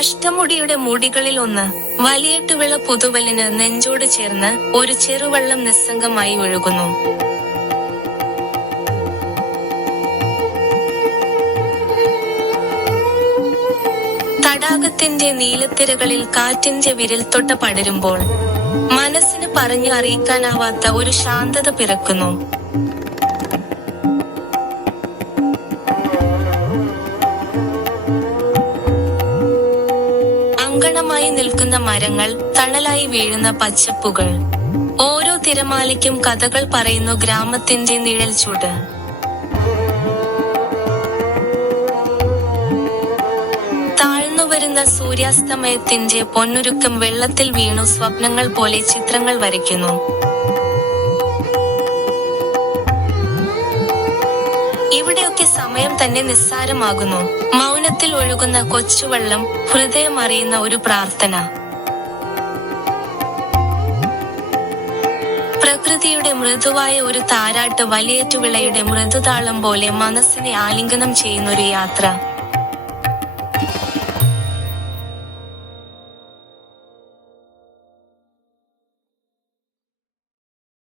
അഷ്ടമുടിയുടെ മുടികളിൽ ഒന്ന് വലിയേട്ടുവിള പുതുവലിന് നെഞ്ചോട് ചേർന്ന് ഒരു ചെറുവെള്ളം നിസ്സംഗമായി ഒഴുകുന്നു. തടാകത്തിന്റെ നീലത്തിരകളിൽ കാറ്റിന്റെ വിരൽത്തൊട്ട പടരുമ്പോൾ മനസ്സിന് പറഞ്ഞു അറിയിക്കാനാവാത്ത ഒരു ശാന്തത പിറക്കുന്നു. അങ്കണമായി നിൽക്കുന്ന മരങ്ങൾ തണലായി വീഴുന്ന പച്ചപ്പുകൾ. ഓരോ തിരമാലയ്ക്കും കഥകൾ പറയുന്നു ഗ്രാമത്തിന്റെ നിഴൽ ചൂട്. വരുന്ന സൂര്യാസ്തമയത്തിന്റെ പൊന്നുരുക്കം വെള്ളത്തിൽ വീണു സ്വപ്നങ്ങൾ പോലെ ചിത്രങ്ങൾ വരയ്ക്കുന്നു. ഇവിടെയൊക്കെ സമയം തന്നെ നിസ്സാരമാകുന്നു. മൗനത്തിൽ ഒഴുകുന്ന കൊച്ചുവെള്ളം ഹൃദയം അറിയുന്ന ഒരു പ്രാർത്ഥന. പ്രകൃതിയുടെ മൃദുവായ ഒരു താരാട്ട് വലിയേറ്റുവിളയുടെ മൃദുതാളം പോലെ മനസ്സിനെ ആലിംഗനം ചെയ്യുന്നൊരു യാത്ര.